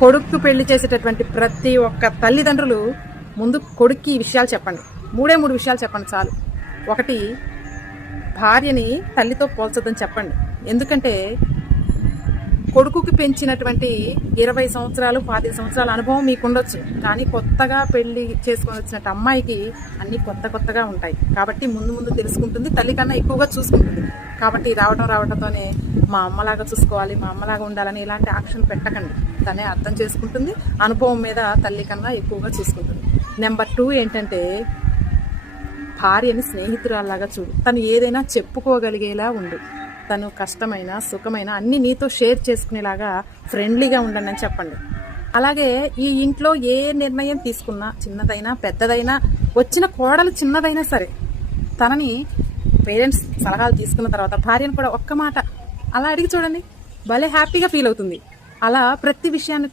కొడుకు పెళ్లి చేసేటటువంటి ప్రతి ఒక్క తల్లిదండ్రులు ముందు కొడుక్కి ఈ విషయాలు చెప్పండి. మూడు విషయాలు చెప్పండి చాలు. ఒకటి, భార్యని తల్లితో పోల్చొద్దని చెప్పండి. ఎందుకంటే కొడుకుకి పెంచినటువంటి 20 సంవత్సరాలు 25 సంవత్సరాల అనుభవం మీకు ఉండొచ్చు, కానీ కొత్తగా పెళ్లి చేసుకొని వచ్చినట్టు అమ్మాయికి అన్ని కొత్తగా ఉంటాయి. కాబట్టి ముందు తెలుసుకుంటుంది, తల్లి కన్నా ఎక్కువగా చూసుకుంటుంది. కాబట్టి రావడంతోనే మా అమ్మలాగా చూసుకోవాలి, మా అమ్మలాగా ఉండాలని ఇలాంటి యాక్షన్ పెట్టకండి. తనే అర్థం చేసుకుంటుంది, అనుభవం మీద తల్లి కన్నా ఎక్కువగా చూసుకుంటుంది. నెంబర్ 2 ఏంటంటే, భార్యని స్నేహితురాల్లాగా చూడు. తను ఏదైనా చెప్పుకోగలిగేలా ఉండు. తను కష్టమైన సుఖమైన అన్ని నీతో షేర్ చేసుకునేలాగా ఫ్రెండ్లీగా ఉండండి అని చెప్పండి. అలాగే ఈ ఇంట్లో ఏ నిర్ణయం తీసుకున్నా, చిన్నదైనా పెద్దదైనా, వచ్చిన కోడలు చిన్నదైనా సరే, తనని పేరెంట్స్ సలహాలు తీసుకున్న తర్వాత భార్యను కూడా ఒక్క మాట అలా అడిగి చూడండి, భలే హ్యాపీగా ఫీల్ అవుతుంది. అలా ప్రతి విషయాన్ని